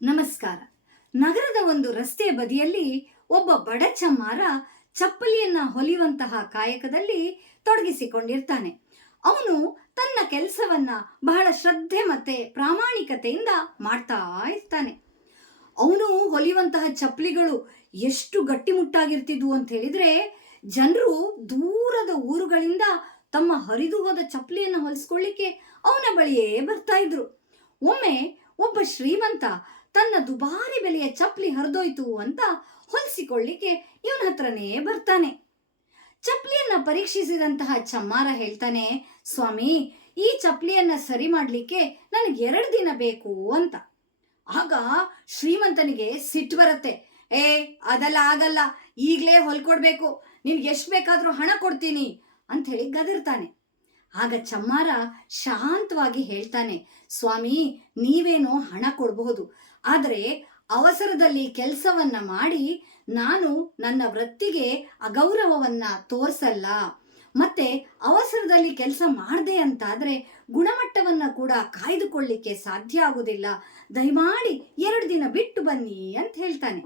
ನಮಸ್ಕಾರ. ನಗರದ ಒಂದು ರಸ್ತೆಯ ಬದಿಯಲ್ಲಿ ಒಬ್ಬ ಬಡ ಚಮ್ಮಾರ ಚಪ್ಪಲಿಯನ್ನ ಹೊಲಿಯುವಂತಹ ಕಾಯಕದಲ್ಲಿ ತೊಡಗಿಸಿಕೊಂಡಿರ್ತಾನೆ. ಅವನು ತನ್ನ ಕೆಲಸವನ್ನ ಬಹಳ ಶ್ರದ್ಧೆ ಮತ್ತೆ ಪ್ರಾಮಾಣಿಕತೆಯಿಂದ ಮಾಡ್ತಾ ಇರ್ತಾನೆ. ಅವನು ಹೊಲಿಯುವಂತಹ ಚಪ್ಪಲಿಗಳು ಎಷ್ಟು ಗಟ್ಟಿಮುಟ್ಟಾಗಿರ್ತಿದ್ವು ಅಂತ ಹೇಳಿದ್ರೆ, ಜನರು ದೂರದ ಊರುಗಳಿಂದ ತಮ್ಮ ಹರಿದು ಹೋದ ಚಪ್ಪಲಿಯನ್ನು ಹೊಲಿಸ್ಕೊಳ್ಳಿಕ್ಕೆ ಅವನ ಬಳಿಯೇ ಬರ್ತಾ ಇದ್ರು. ಒಮ್ಮೆ ಒಬ್ಬ ಶ್ರೀಮಂತ ತನ್ನ ದುಬಾರಿ ಬೆಲೆಯ ಚಪ್ಪಲಿ ಹರಿದೋಯ್ತು ಅಂತ ಹೊಲಿಸಿಕೊಳ್ಳಿಕ್ಕೆ ಇವನ ಹತ್ರನೇ ಬರ್ತಾನೆ. ಚಪ್ಪಲಿಯನ್ನ ಪರೀಕ್ಷಿಸಿದಂತಹ ಚಮ್ಮಾರ ಹೇಳ್ತಾನೆ, ಸ್ವಾಮಿ, ಈ ಚಪ್ಪಲಿಯನ್ನ ಸರಿ ಮಾಡ್ಲಿಕ್ಕೆ ನನಗೆ 2 ದಿನ ಬೇಕು ಅಂತ. ಆಗ ಶ್ರೀಮಂತನಿಗೆ ಸಿಟ್ಟು ಬರುತ್ತೆ. ಅದೆಲ್ಲ ಆಗಲ್ಲ, ಈಗಲೇ ಹೊಲ್ಕೊಡ್ಬೇಕು, ನಿನ್ಗೆ ಎಷ್ಟು ಬೇಕಾದ್ರೂ ಹಣ ಕೊಡ್ತೀನಿ ಅಂತ ಹೇಳಿ ಗದರ್ತಾನೆ. ಆಗ ಚಮ್ಮಾರ ಶಾಂತವಾಗಿ ಹೇಳ್ತಾನೆ, ಸ್ವಾಮಿ, ನೀವೇನೋ ಹಣ ಕೊಡಬಹುದು, ಆದರೆ ಅವಸರದಲ್ಲಿ ಕೆಲಸವನ್ನ ಮಾಡಿ ನಾನು ನನ್ನ ವೃತ್ತಿಗೆ ಅಗೌರವವನ್ನ ತೋರಿಸಲ್ಲ. ಮತ್ತೆ ಅವಸರದಲ್ಲಿ ಕೆಲಸ ಮಾಡದೆ ಅಂತಾದ್ರೆ ಗುಣಮಟ್ಟವನ್ನ ಕೂಡ ಕಾಯ್ದುಕೊಳ್ಳಿಕ್ಕೆ ಸಾಧ್ಯ ಆಗುವುದಿಲ್ಲ. ದಯಮಾಡಿ 2 ದಿನ ಬಿಟ್ಟು ಬನ್ನಿ ಅಂತ ಹೇಳ್ತಾನೆ.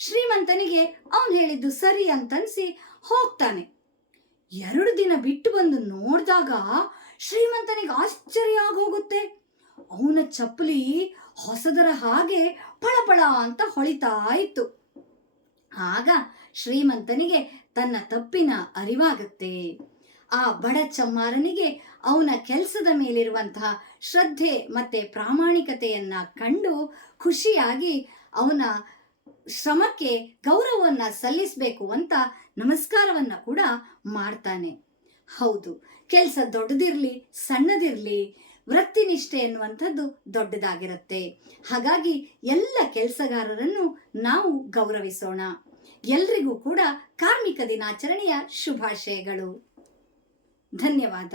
ಶ್ರೀಮಂತನಿಗೆ ಅವನು ಹೇಳಿದ್ದು ಸರಿ ಅಂತನ್ಸಿ ಹೋಗ್ತಾನೆ. 2 ದಿನ ಬಿಟ್ಟು ಬಂದು ನೋಡಿದಾಗ ಶ್ರೀಮಂತನಿಗೆ ಆಶ್ಚರ್ಯ ಆಗೋಗುತ್ತೆ. ಅವನ ಚಪ್ಪಲಿ ಹೊಸದರ ಹಾಗೆ ಪಳಪಳ ಅಂತ ಹೊಳಿತಾ ಇತ್ತು. ಆಗ ಶ್ರೀಮಂತನಿಗೆ ತನ್ನ ತಪ್ಪಿನ ಅರಿವಾಗುತ್ತೆ. ಆ ಬಡ ಚಮ್ಮಾರನಿಗೆ ಅವನ ಕೆಲಸದ ಮೇಲಿರುವಂತಹ ಶ್ರದ್ಧೆ ಮತ್ತೆ ಪ್ರಾಮಾಣಿಕತೆಯನ್ನ ಕಂಡು ಖುಷಿಯಾಗಿ ಅವನ ಶ್ರಮಕ್ಕೆ ಗೌರವವನ್ನ ಸಲ್ಲಿಸಬೇಕು ಅಂತ ನಮಸ್ಕಾರವನ್ನ ಕೂಡ ಮಾಡ್ತಾನೆ. ಹೌದು, ಕೆಲಸ ದೊಡ್ಡದಿರ್ಲಿ ಸಣ್ಣದಿರ್ಲಿ, ವೃತ್ತಿನಿಷ್ಠೆ ಎನ್ನುವಂಥದ್ದು ದೊಡ್ಡದಾಗಿರುತ್ತೆ. ಹಾಗಾಗಿ ಎಲ್ಲ ಕೆಲಸಗಾರರನ್ನು ನಾವು ಗೌರವಿಸೋಣ. ಎಲ್ರಿಗೂ ಕೂಡ ಕಾರ್ಮಿಕ ದಿನಾಚರಣೆಯ ಶುಭಾಶಯಗಳು. ಧನ್ಯವಾದ.